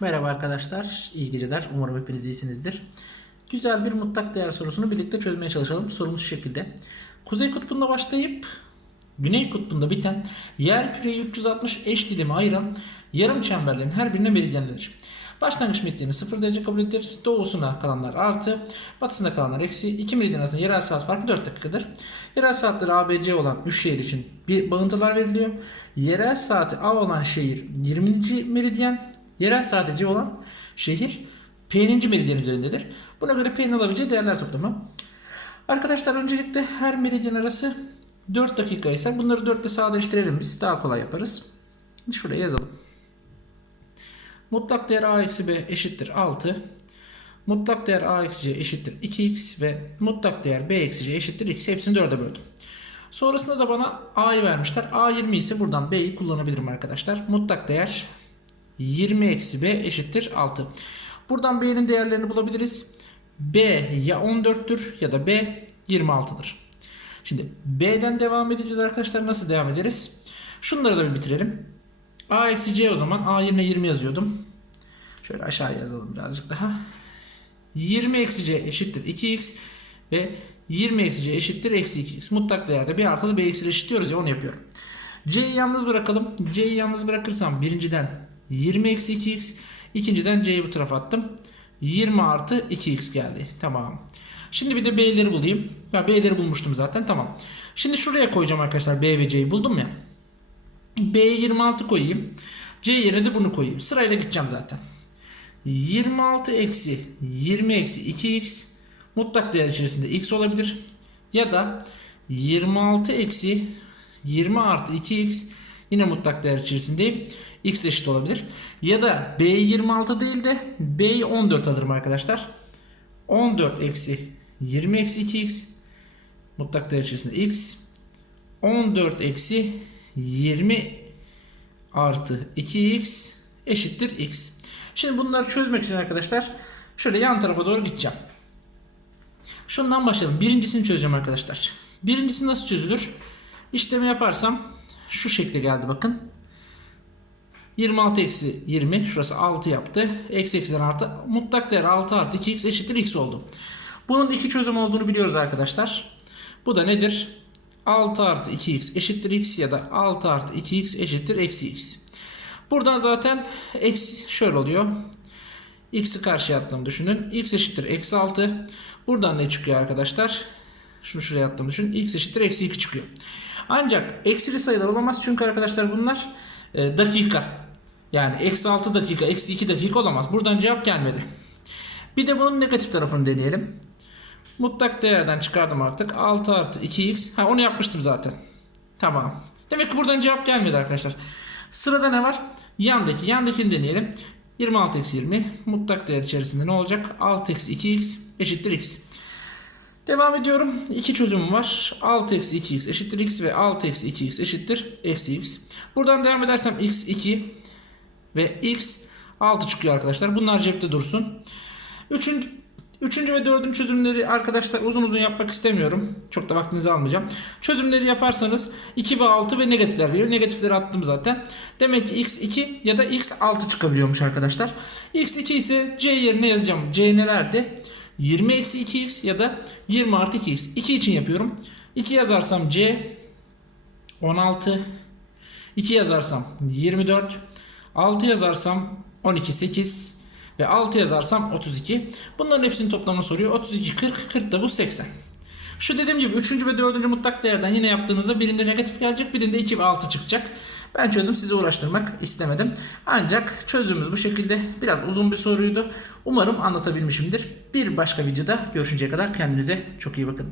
Merhaba arkadaşlar, iyi geceler. Umarım hepiniz iyisinizdir. Güzel bir mutlak değer sorusunu birlikte çözmeye çalışalım. Sorumuz şu şekilde. Kuzey kutbunda başlayıp Güney kutbunda biten yer küreyi 360 eş dilime ayıran yarım çemberlerin her birine meridyenlenir. Başlangıç meridiyeni 0 derece kabul edilir. Doğusuna kalanlar artı, batısında kalanlar eksi. İki meridyen arasında yerel saat farkı 4 dakikadır. Yerel saatleri ABC olan 3 şehir için bir bağıntılar veriliyor. Yerel saati A olan şehir 20. meridyen, yerel C olan şehir P'ninci meridyen üzerindedir. Buna göre P'nin alabileceği değerler toplamı. Arkadaşlar öncelikle her meridyen arası 4 dakika ise bunları 4 ile sadeleştirelim biz. Daha kolay yaparız. Şuraya yazalım. Mutlak değer a eksi b eşittir 6. Mutlak değer a eksi c eşittir 2x ve mutlak değer b eksi c eşittir x. Hepsini 4'e böldüm. Sonrasında da bana a'yı vermişler. a 20 ise buradan b'yi kullanabilirim arkadaşlar. Mutlak değer 20 eksi b eşittir 6. Buradan b'nin değerlerini bulabiliriz. b ya 14'tür ya da b 26'dır. Şimdi B'den devam edeceğiz arkadaşlar. Nasıl devam ederiz? Şunları da bir bitirelim. A eksi C o zaman. A yerine 20 yazıyordum. Şöyle aşağıya yazalım birazcık daha. 20 eksi C eşittir 2x ve 20 eksi C eşittir eksi 2x. Mutlak değerde bir artılı B eksi eşitliyoruz ya onu yapıyorum. C'yi yalnız bırakalım. C'yi yalnız bırakırsam birinciden 20 eksi 2x. ikinciden C'yi bu tarafa attım. 20 artı 2x geldi. Tamam. Şimdi bir de B'leri bulayım. Ben B'leri bulmuştum zaten. Tamam. Şimdi şuraya koyacağım arkadaşlar. B ve C'yi buldum ya. B'ye 26 koyayım. C yerine de bunu koyayım. Sırayla gideceğim zaten. 26 eksi 20 eksi 2x mutlak değer içerisinde x olabilir. Ya da 26 eksi 20 artı 2x yine mutlak değer içerisindeyim. x eşit olabilir. Ya da B'yi 26 değil de B'yi 14 alırım arkadaşlar. 14 eksi 20 eksi 2x mutlak değer içerisinde x 14 eksi 20 artı 2x eşittir x. Şimdi bunları çözmek için arkadaşlar şöyle yan tarafa doğru gideceğim. Şundan başlayalım. Birincisini çözeceğim arkadaşlar. Birincisi nasıl çözülür? İşlemi yaparsam şu şekle geldi bakın. 26 eksi 20 şurası 6 yaptı. Eksi eksiden artı mutlak değer 6 artı 2x eşittir x oldu. Bunun iki çözüm olduğunu biliyoruz arkadaşlar. Bu da nedir? 6 artı 2x eşittir x ya da 6 artı 2x eşittir eksi x. Buradan zaten eksi şöyle oluyor. x'i karşıya attığımı düşünün. x eşittir eksi 6. Buradan ne çıkıyor arkadaşlar? Şunu şuraya attığımı düşünün. x eşittir eksi 2 çıkıyor. Ancak eksili sayılar olamaz çünkü arkadaşlar bunlar e, dakika. Yani eksi 6 dakika, eksi 2 dakika olamaz. Buradan cevap gelmedi. Bir de bunun negatif tarafını deneyelim. Mutlak değerden çıkardım artık. 6 artı 2x. Ha onu yapmıştım zaten. Tamam. Demek ki buradan cevap gelmedi arkadaşlar. Sırada ne var? Yandaki. Yandakini deneyelim. 26 eksi 20. Mutlak değer içerisinde ne olacak? 6 eksi 2x eşittir x. Devam ediyorum. İki çözümüm var. 6 eksi 2x eşittir x ve 6 eksi 2x eşittir eksi x. Buradan devam edersem x 2 ve x 6 çıkıyor arkadaşlar. Bunlar cepte dursun. Üçüncü, üçüncü ve dördüncü çözümleri arkadaşlar uzun uzun yapmak istemiyorum. Çok da vaktinizi almayacağım. Çözümleri yaparsanız 2 ve 6 ve negatifler veriyor. Negatifleri attım zaten. Demek ki x 2 ya da x 6 çıkabiliyormuş arkadaşlar. x 2 ise c yerine yazacağım. c nelerdi? 20 eksi 2x ya da 20 artı 2x. 2 için yapıyorum. 2 yazarsam c 16 2 yazarsam 24 6 yazarsam 12 8 ve 6 yazarsam 32. Bunların hepsinin toplamını soruyor. 32 40 40 da bu 80. Şu dediğim gibi 3. ve 4. mutlak değerden yine yaptığınızda birinde negatif gelecek birinde 2 ve 6 çıkacak. Ben çözdüm sizi uğraştırmak istemedim. Ancak çözümümüz bu şekilde biraz uzun bir soruydu. Umarım anlatabilmişimdir. Bir başka videoda görüşünceye kadar kendinize çok iyi bakın.